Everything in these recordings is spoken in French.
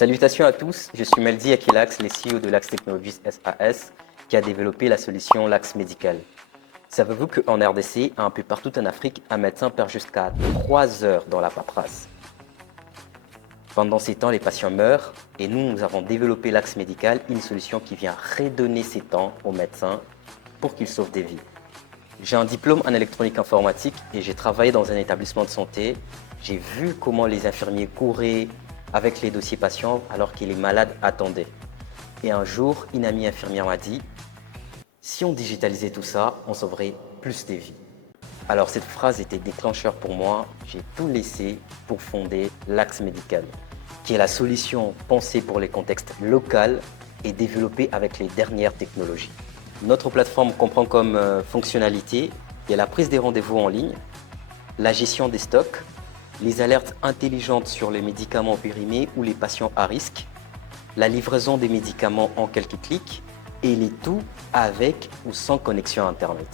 Salutations à tous, je suis Meldy Akilax, le CEO de Lax Technologies SAS, qui a développé la solution Lax Médical. Savez-vous qu'en RDC, un peu partout en Afrique, un médecin perd jusqu'à 3 heures dans la paperasse. Pendant ces temps, les patients meurent et nous avons développé Lax Médical, une solution qui vient redonner ces temps aux médecins pour qu'ils sauvent des vies. J'ai un diplôme en électronique informatique et j'ai travaillé dans un établissement de santé. J'ai vu comment les infirmiers couraient avec les dossiers patients alors que les malades attendaient. Et un jour, une amie infirmière m'a dit « Si on digitalisait tout ça, on sauverait plus de vies ». Alors cette phrase était déclencheur pour moi. J'ai tout laissé pour fonder Lax Médical, qui est la solution pensée pour les contextes locaux et développée avec les dernières technologies. Notre plateforme comprend comme fonctionnalité la prise des rendez-vous en ligne, la gestion des stocks, les alertes intelligentes sur les médicaments périmés ou les patients à risque, la livraison des médicaments en quelques clics et le tout avec ou sans connexion Internet.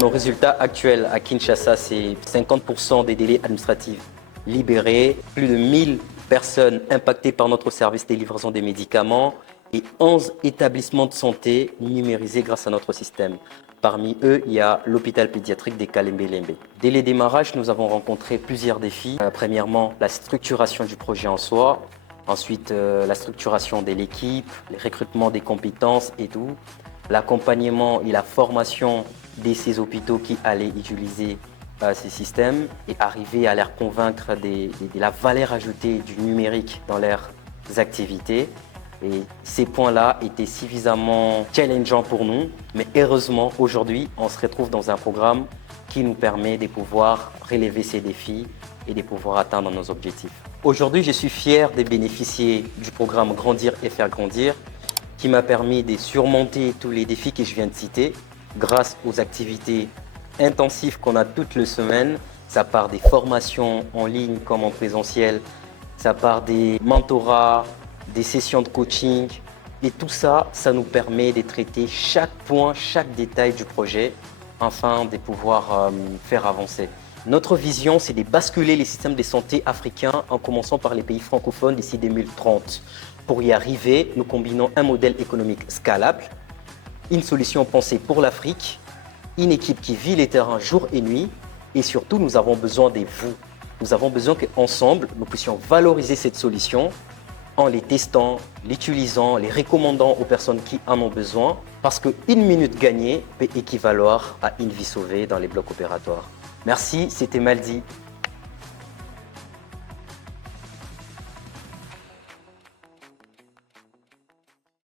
Nos résultats actuels à Kinshasa, c'est 50% des délais administratifs libérés, plus de 1000 personnes impactées par notre service de livraison des médicaments et 11 établissements de santé numérisés grâce à notre système. Parmi eux, il y a l'hôpital pédiatrique des Kalembe-Lembe. Dès les démarrages, nous avons rencontré plusieurs défis. Premièrement, la structuration du projet en soi. Ensuite, la structuration de l'équipe, le recrutement des compétences et tout. L'accompagnement et la formation de ces hôpitaux qui allaient utiliser ces systèmes et arriver à les convaincre de la valeur ajoutée du numérique dans leurs activités. Et ces points-là étaient suffisamment challengeants pour nous, mais heureusement, aujourd'hui, on se retrouve dans un programme qui nous permet de pouvoir relever ces défis et de pouvoir atteindre nos objectifs. Aujourd'hui, je suis fier de bénéficier du programme Grandir et faire grandir, qui m'a permis de surmonter tous les défis que je viens de citer grâce aux activités intensives qu'on a toutes les semaines. Ça part des formations en ligne comme en présentiel, ça part des mentorats, des sessions de coaching et tout ça, ça nous permet de traiter chaque point, chaque détail du projet afin de pouvoir faire avancer. Notre vision, c'est de basculer les systèmes de santé africains en commençant par les pays francophones d'ici 2030. Pour y arriver, nous combinons un modèle économique scalable, une solution pensée pour l'Afrique, une équipe qui vit les terrains jour et nuit et surtout, nous avons besoin de vous. Nous avons besoin qu'ensemble, nous puissions valoriser cette solution en les testant, l'utilisant, les recommandant aux personnes qui en ont besoin parce qu'une minute gagnée peut équivaloir à une vie sauvée dans les blocs opératoires. Merci, c'était Meldy.